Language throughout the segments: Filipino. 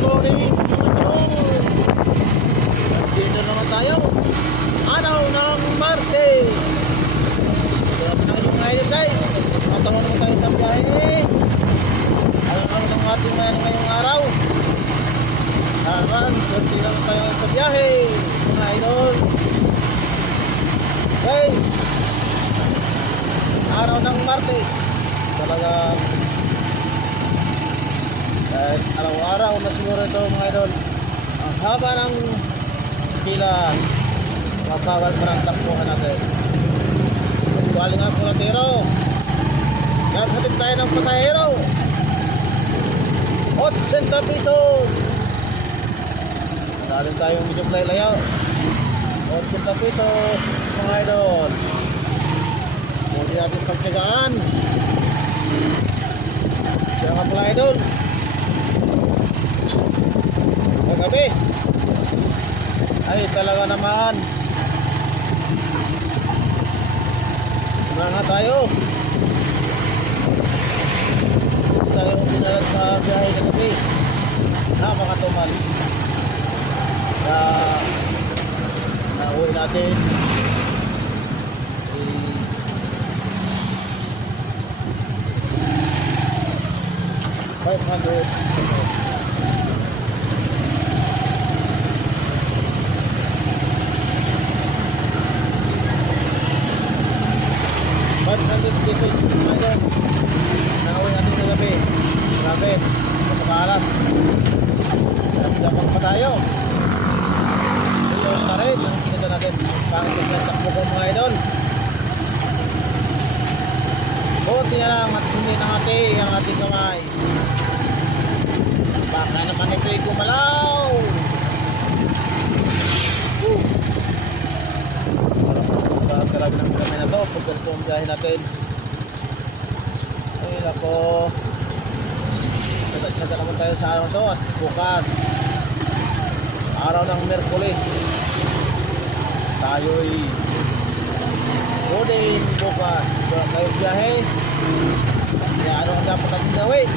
morning, YouTube! Nandito naman tayo. Araw ng Martes. Kaya pinakilong ngayon guys. Matawa naman tayo sa biyahe. Alam naman ng ating ngayong araw. Saan, swerte naman tayo sa biyahe. Mga idol. Guys, araw ng Martes. Talagang kahit araw-araw na siguro ito mga idol, ang haba ng pila, mabagal pa ng takbuhan natin. Galing ang pasahero, naghatid tayo ng pasahero 80 pesos. Galing tayong medyo layo 80 pesos mga idol. Hindi natin pagtsagaan. Siya nga pala idol, kagabi ay talaga naman nga tayo pinalag sa biyahe kagabi. Napakatumal na uwi natin 500 pesos. 500 pesos ngayon. Nakawin natin kagabi. Grabe, napakaarap. Dapat pa tayo. Yun pa rin ang kinita natin. Pangit yung takbo ko mga idol. Buti na lang at hindi nangati ang ating kamay. Baka naman ito'y gumalaw. Grabe ng kamay na to pag ganito ang biyahe natin. Ay nako, tsaga naman tayo sa araw to. At bukas, araw ng Merkulis, tayo'y uling bukas. Tayo biyahe. Kaya ano ang dapat natin gawin?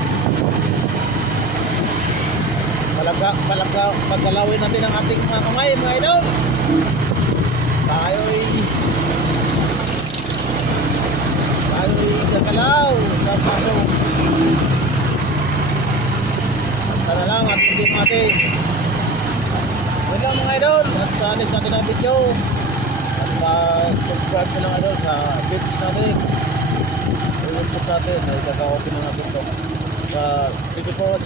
Paggalawin natin ang ating mga kamay mga idol. Tayo'y gagalaw sa paso. Sana lang at hindi natin. Yun lang mga idol. At sa next natin na video, at subscribe ko lang idol sa page natin, sa YouTube natin. Ay gagawin na natin ito. Thank you for watching.